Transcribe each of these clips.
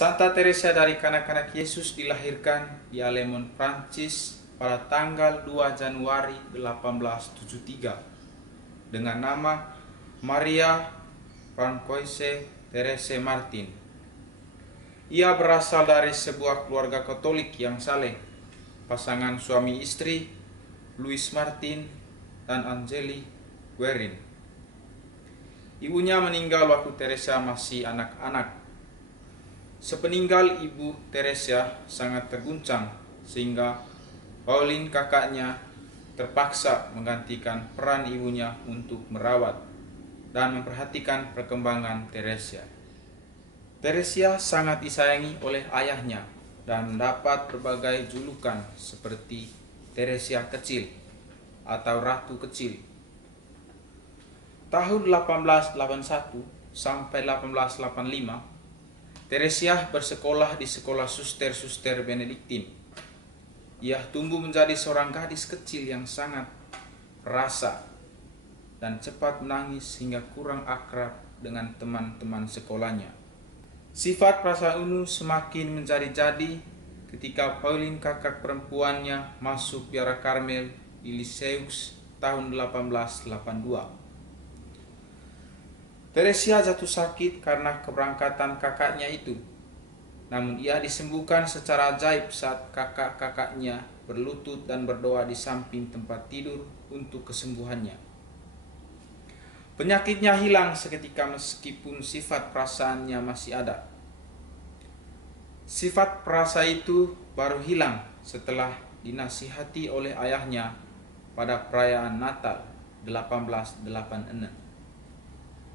Santa Teresa dari Kanak-Kanak Yesus dilahirkan di Alemon, Prancis pada tanggal 2 Januari 1873 dengan nama Maria Francoise Therese Martin. Ia berasal dari sebuah keluarga Katolik yang saleh, pasangan suami istri Louis Martin dan Angeli Guerin. Ibunya meninggal waktu Teresa masih anak-anak. Sepeninggal ibu, Teresa sangat terguncang sehingga Pauline kakaknya terpaksa menggantikan peran ibunya untuk merawat dan memperhatikan perkembangan Teresa. Teresa sangat disayangi oleh ayahnya dan mendapat berbagai julukan seperti Teresa kecil atau Ratu Kecil. Tahun 1881 sampai 1885, Teresa bersekolah di sekolah suster-suster Benediktin. Ia tumbuh menjadi seorang gadis kecil yang sangat perasa dan cepat menangis hingga kurang akrab dengan teman-teman sekolahnya. Sifat perasaan Unu semakin menjadi-jadi ketika Pauline kakak perempuannya masuk biara Karmel di Lisieux tahun 1882. Teresa jatuh sakit karena keberangkatan kakaknya itu. Namun ia disembuhkan secara ajaib saat kakak-kakaknya berlutut dan berdoa di samping tempat tidur untuk kesembuhannya. Penyakitnya hilang seketika meskipun sifat perasaannya masih ada. Sifat perasa itu baru hilang setelah dinasihati oleh ayahnya pada perayaan Natal 1886.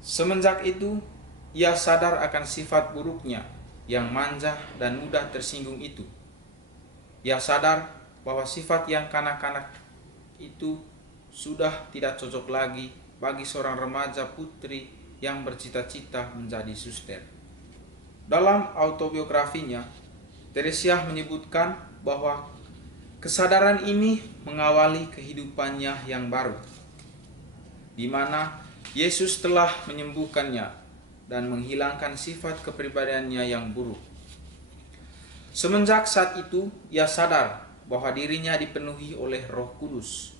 Semenjak itu, ia sadar akan sifat buruknya yang manja dan mudah tersinggung itu. Ia sadar bahwa sifat yang kanak-kanak itu sudah tidak cocok lagi bagi seorang remaja putri yang bercita-cita menjadi suster. Dalam autobiografinya, Teresa menyebutkan bahwa kesadaran ini mengawali kehidupannya yang baru, di mana Yesus telah menyembuhkannya dan menghilangkan sifat kepribadiannya yang buruk. Semenjak saat itu, ia sadar bahwa dirinya dipenuhi oleh Roh Kudus.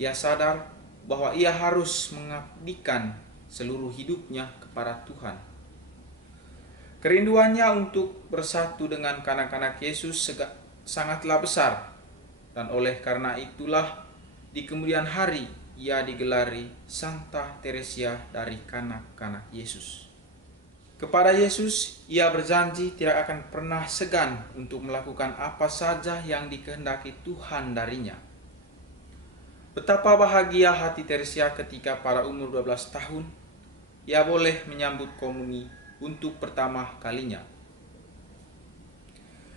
Ia sadar bahwa ia harus mengabdikan seluruh hidupnya kepada Tuhan. Kerinduannya untuk bersatu dengan kanak-kanak Yesus sangatlah besar, dan oleh karena itulah di kemudian hari ia digelari Santa Teresa dari Kanak-Kanak Yesus. Kepada Yesus, ia berjanji tidak akan pernah segan untuk melakukan apa saja yang dikehendaki Tuhan darinya. Betapa bahagia hati Teresa ketika pada umur 12 tahun, ia boleh menyambut komuni untuk pertama kalinya.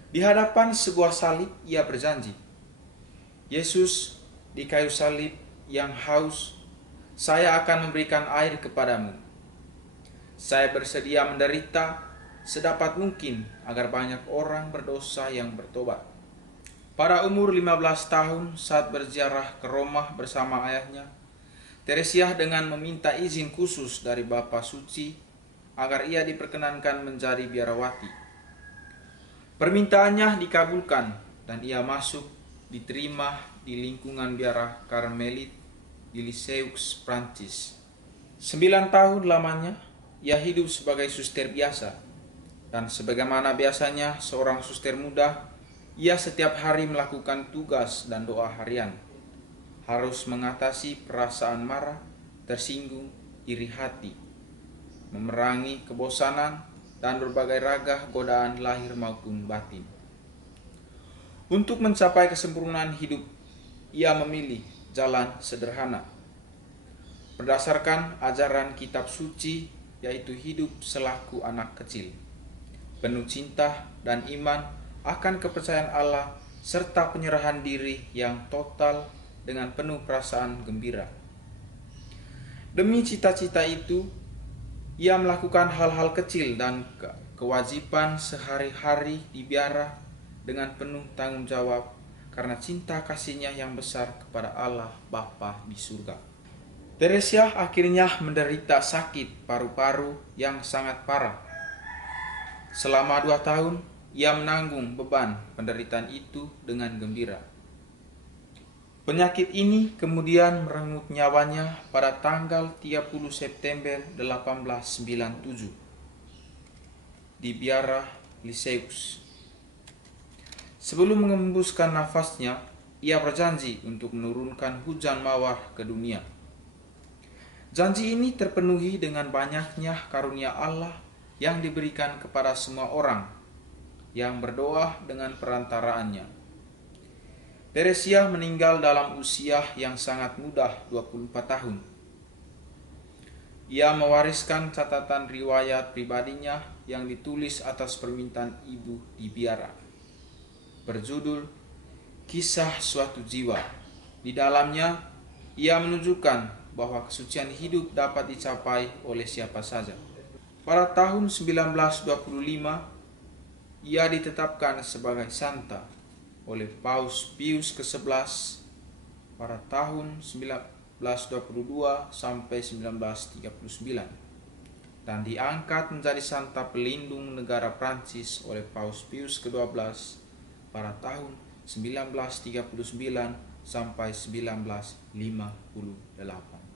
Di hadapan sebuah salib, ia berjanji, Yesus di kayu salib yang haus, saya akan memberikan air kepadamu. Saya bersedia menderita sedapat mungkin agar banyak orang berdosa yang bertobat. Pada umur 15 tahun saat berziarah ke Roma bersama ayahnya, Teresa dengan meminta izin khusus dari Bapa Suci agar ia diperkenankan menjadi biarawati. Permintaannya dikabulkan dan ia masuk diterima di lingkungan biara Karmelit di Lisieux, Prancis. 9 tahun lamanya ia hidup sebagai suster biasa, dan sebagaimana biasanya seorang suster muda, ia setiap hari melakukan tugas dan doa harian. Harus mengatasi perasaan marah, tersinggung, iri hati, memerangi kebosanan dan berbagai ragah godaan lahir maupun batin. Untuk mencapai kesempurnaan hidup, ia memilih jalan sederhana. Berdasarkan ajaran kitab suci, yaitu hidup selaku anak kecil, penuh cinta dan iman akan kepercayaan Allah serta penyerahan diri yang total dengan penuh perasaan gembira. Demi cita-cita itu, ia melakukan hal-hal kecil dan kewajiban sehari-hari di biara dengan penuh tanggung jawab karena cinta kasihnya yang besar kepada Allah Bapa di surga. Teresa akhirnya menderita sakit paru-paru yang sangat parah. Selama 2 tahun, ia menanggung beban penderitaan itu dengan gembira. Penyakit ini kemudian merenggut nyawanya pada tanggal 30 September 1897 di biara Lyceus. Sebelum mengembuskan nafasnya, ia berjanji untuk menurunkan hujan mawar ke dunia. Janji ini terpenuhi dengan banyaknya karunia Allah yang diberikan kepada semua orang yang berdoa dengan perantaraannya. Teresia meninggal dalam usia yang sangat muda, 24 tahun. Ia mewariskan catatan riwayat pribadinya yang ditulis atas permintaan ibu di biara, berjudul Kisah Suatu Jiwa. Di dalamnya, ia menunjukkan bahwa kesucian hidup dapat dicapai oleh siapa saja. Pada tahun 1925, ia ditetapkan sebagai santa oleh Paus Pius ke-11 pada tahun 1922 sampai 1939 dan diangkat menjadi santa pelindung negara Prancis oleh Paus Pius ke-12 pada tahun 1939 sampai 1958.